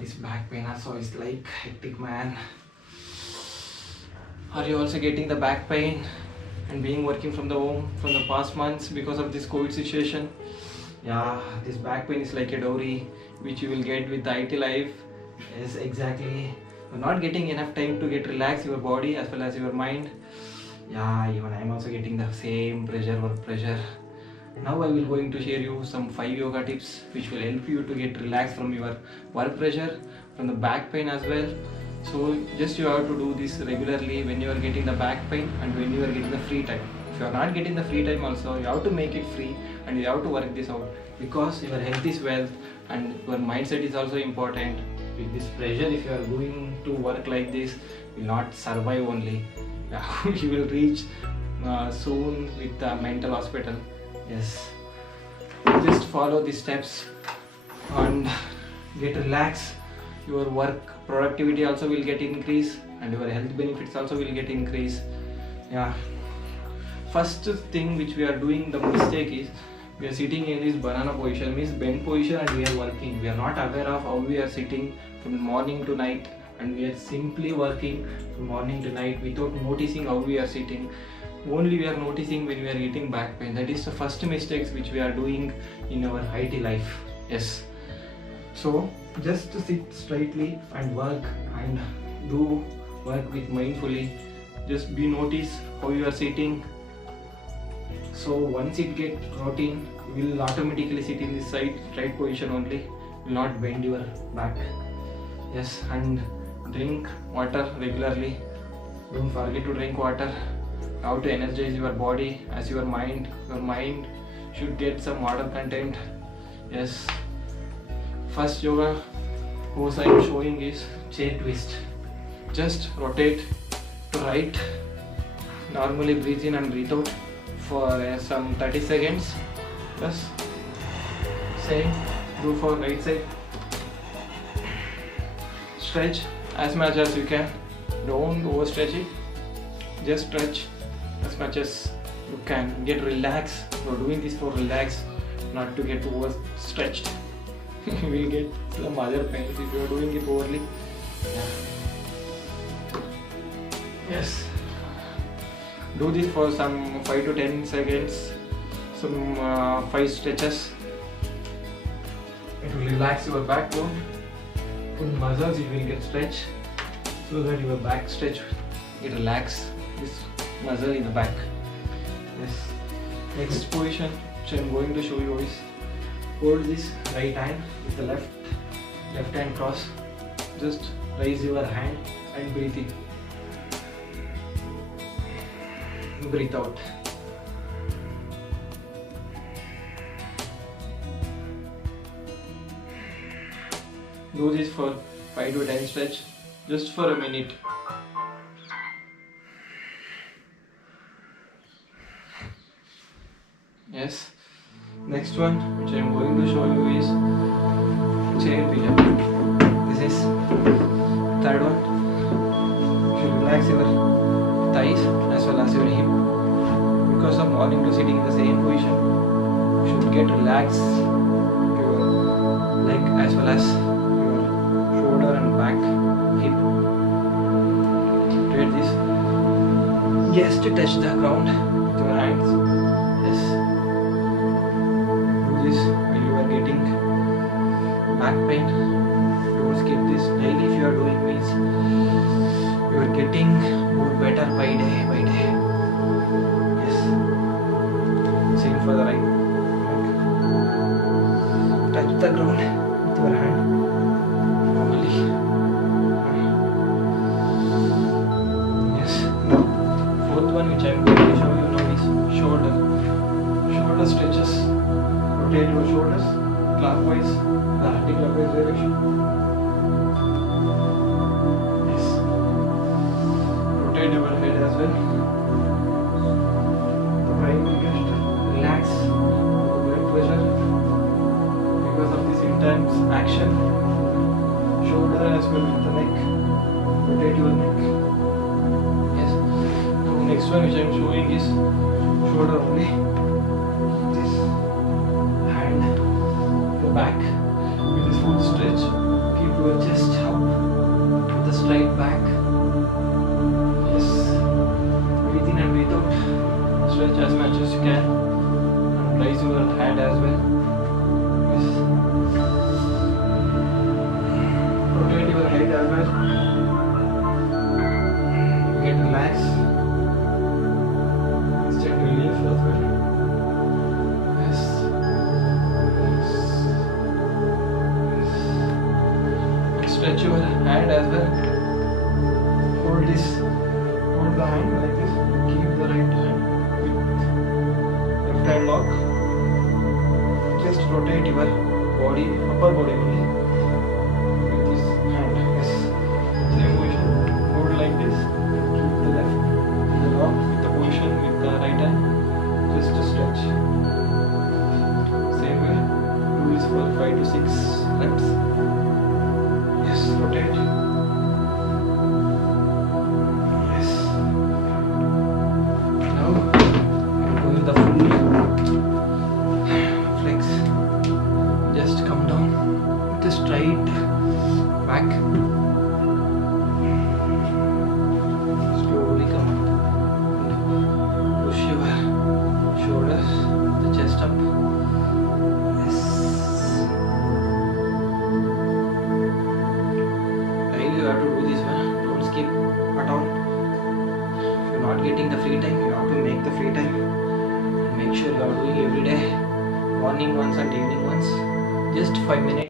This back pain also is like hectic, man. Are you also getting the back pain and being working from the home from the past months because of this COVID situation? Yeah, this back pain is like a dowry which you will get with the IT life. Yes, exactly. You're not getting enough time to get relax your body as well as your mind. Yeah, even I'm also getting the same pressure, work pressure. Now I will going to share you some 5 yoga tips which will help you to get relaxed from your work pressure, from the back pain as well. So just you have to do this regularly when you are getting the back pain and when you are getting the free time. If you are not getting the free time also, you have to make it free and you have to work this out, because your health is wealth and your mindset is also important. With this pressure, if you are going to work like this, you will not survive only. You will reach soon with the mental hospital. Yes, just follow these steps and get relaxed. Your work productivity also will get increase and your health benefits also will get increase. Yeah, first thing which we are doing the mistake is we are sitting in this banana position, means bend position, and we are working. We are not aware of how we are sitting from morning to night, and we are simply working from morning to night without noticing how we are sitting. Only we are noticing when we are getting back pain. That is the first mistakes which we are doing in our IT life. Yes, so just to sit straightly and work and do work with mindfully. Just be notice how you are sitting. So once it get routine, you will automatically sit in this side right position only. Will not bend your back. Yes, and drink water regularly. Don't forget to drink water. How to energize your body as your mind. Your mind should get some water content. Yes. First yoga pose I am showing is chair twist. Just rotate to right. Normally breathe in and breathe out for some 30 seconds. Just same do for right side. Stretch as much as you can. Don't overstretch it. Just stretch as much as you can. Get relaxed. You're doing this for relax, not to get overstretched. You will get some other pains if you are doing it overly. Yeah. Yes. Do this for some 5 to 10 seconds. Some 5 stretches. It will relax your backbone. Full muscles you will get stretched, so that your back stretch get relax this muscle in the back. Yes. Next position which I am going to show you is hold this right hand with the left hand cross. Just raise your hand and breathe in. Breathe out. Do this for 5 to 10 stretch, just for a minute. Yes. Next one which I am going to show you is chair pijama. This is third one. You should relax your thighs as well as your hip. Because of morning to sitting in the same position, you should get relaxed your leg as well as your shoulder and back, hip. Do this. Just to touch the ground with your hands. Yes. Do this when you are getting back pain. Don't skip this. Daily if you are doing this, you are getting more better by day by day. Yes. Same for the right. Touch the ground with your hand normally. Yes. Fourth one which I am going to show you now is shoulder stretches. Rotate your shoulders clockwise, the anti-clockwise direction. Yes. Rotate your head as well. The brain will just relax the blood pressure because of this intense action. Shoulder as well with the neck. Rotate your neck. Yes. The next one which I am showing is shoulder only. This hand, the back with this full stretch. Keep your chest stretch your hand as well. Hold the hand like this. Keep the right hand with left hand lock. Just rotate your body, upper body only with this hand. Yes. Same position. Hold like this. Keep the left, the lock with the position with the right hand. Just to stretch. Same way. Do this for 5 to 6 reps. Yes, rotate. Yes. Now I'm doing the full flex. Just come down with a straight back. Slowly come and push your shoulders, the chest up. Yes. Daily you have to do this one. Don't skip at all. If you're not getting the free time, you have to make the free time. Make sure you are doing every day, morning once and evening once. Just 5 minutes.